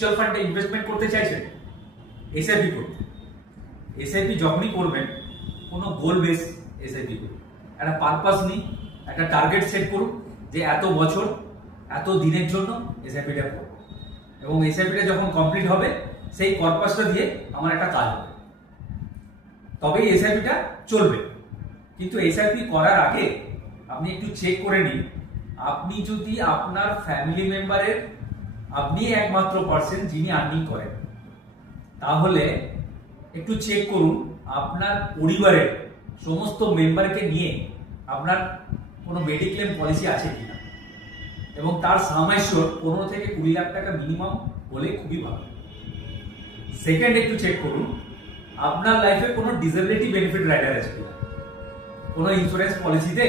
Mutual ফান্ডে investment করতে চাইছেন, এসআইপি করতে। এসআইপি যখনই করবেন কোনো গোল বেস এসআইপি করুন, একটা পারপাস নিই, একটা টার্গেট সেট করুন যে এত বছর এত দিনের জন্য এসআইপিটা করুন, এবং এসআইপিটা যখন কমপ্লিট হবে সেই পারপাসটা দিয়ে আমার একটা কাজ হবে, তবেই এসআইপিটা চলবে। কিন্তু এসআইপি করার আগে আপনি একটু চেক করে নিন, আপনি যদি আপনার ফ্যামিলি মেম্বারের আপনি একমাত্র পার্সন যিনি আর্নিং করেন, তাহলে একটু চেক করুন আপনার পরিবারের সমস্ত মেম্বারকে নিয়ে আপনার কোনো মেডিক্লেম পলিসি আছে কিনা, এবং তার সামাইশোর 15 থেকে 20 লাখ টাকা মিনিমাম হলে খুবই ভালো। সেকেন্ড, একটু চেক করুন আপনার লাইফে কোনো ডিসেবিলিটি বেনিফিট রাইডার আছে কিনা, কোনো ইন্স্যুরেন্স পলিসিতে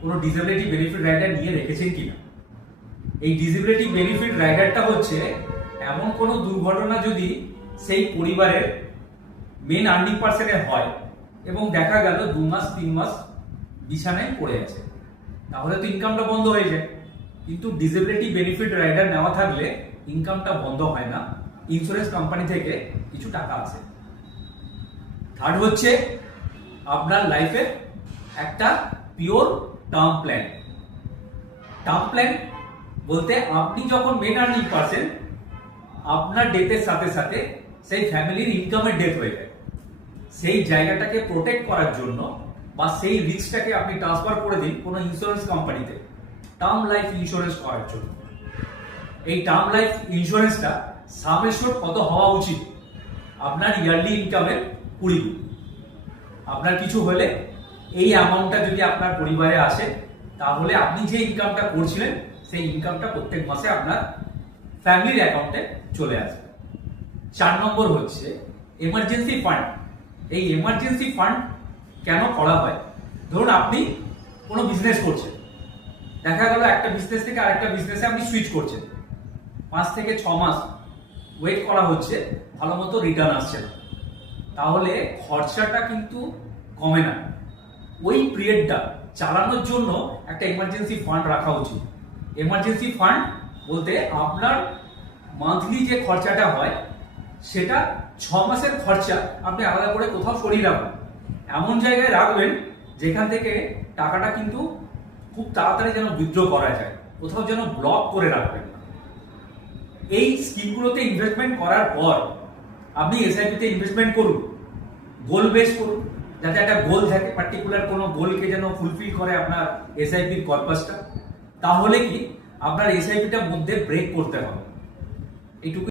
কোনো ডিসেবিলিটি বেনিফিট রাইডার নিয়ে রেখেছেন কিনা। এই ডিসেবিলিটি বেনিফিট রাইডারটা হচ্ছে এমন কোনো দুর্ঘটনা যদি সেই পরিবারের মেন আর্নিং পার্সনের হয় এবং দেখা গেল 2 মাস 3 মাস বিছানায় পড়ে আছে, তাহলে তো ইনকামটা বন্ধ হয়ে যায়। কিন্তু ডিসেবিলিটি বেনিফিট রাইডার নেওয়া থাকলে ইনকামটা বন্ধ হয় না, ইন্স্যুরেন্স কোম্পানি থেকে কিছু টাকা আসে। থার্ড হচ্ছে আপনার লাইফে একটা pure term plan. Term plan বলতে আপনি যখন মেন আর্নিং পার্সন, আপনার ডেথের সাথে সাথে সেই ফ্যামিলির ইনকামের ডেথ হয়ে যায়, সেই জায়গাটাকে প্রোটেক্ট করার জন্য বা সেই রিস্কটাকে আপনি ট্রান্সফার করে দিন কোনো ইন্স্যুরেন্স কোম্পানিতে টার্ম লাইফ ইন্স্যুরেন্স করার জন্য। এই টার্ম লাইফ ইন্স্যুরেন্সটা সাম এশিওর কত হওয়া উচিত? আপনার ইয়ারলি ইনকামের 20 গুণ। আপনার কিছু হলে এই অ্যামাউন্টটা যদি আপনার পরিবারে আসে, তাহলে আপনি যে ইনকামটা করছিলেন সেই ইনকামটা প্রত্যেক মাসে আপনার ফ্যামিলির অ্যাকাউন্টে চলে আসবে। 4 নম্বর হচ্ছে এমার্জেন্সি ফান্ড। এই এমার্জেন্সি ফান্ড কেন করা হয়? ধরুন আপনি কোনো বিজনেস করছেন, দেখা গেল একটা বিজনেস থেকে আরেকটা বিজনেসে আপনি সুইচ করছেন, 5 থেকে 6 মাস ওয়েট করা হচ্ছে, ভালো মতো রিটার্ন আসছে না, তাহলে খরচাটা কিন্তু কমে না। ওই পিরিয়ডটা চালানোর জন্য একটা এমার্জেন্সি ফান্ড রাখা উচিত। এমার্জেন্সি ফান্ড বলতে আপনার মান্থলি যে খরচাটা হয় সেটা 6 মাসের খরচা আপনি আলাদা করে কোথাও সরিয়ে রাখবেন, এমন জায়গায় রাখবেন যেখান থেকে টাকাটা কিন্তু খুব তাড়াতাড়ি যেন উইথড্র করা যায়, কোথাও যেন ব্লক করে রাখবেন না। এই স্কিমগুলোতে ইনভেস্টমেন্ট করার পর আপনি এসআইপিতে ইনভেস্টমেন্ট করুন, গোল বেস করুন, যাতে একটা গোল থাকে, পার্টিকুলার কোনো গোলকে যেন ফুলফিল করে আপনার এসআইপির পারপাসটা। তাহলে কি আপনার এসআইপিটার মধ্যে ব্রেক করতে হবে, এইটুকু।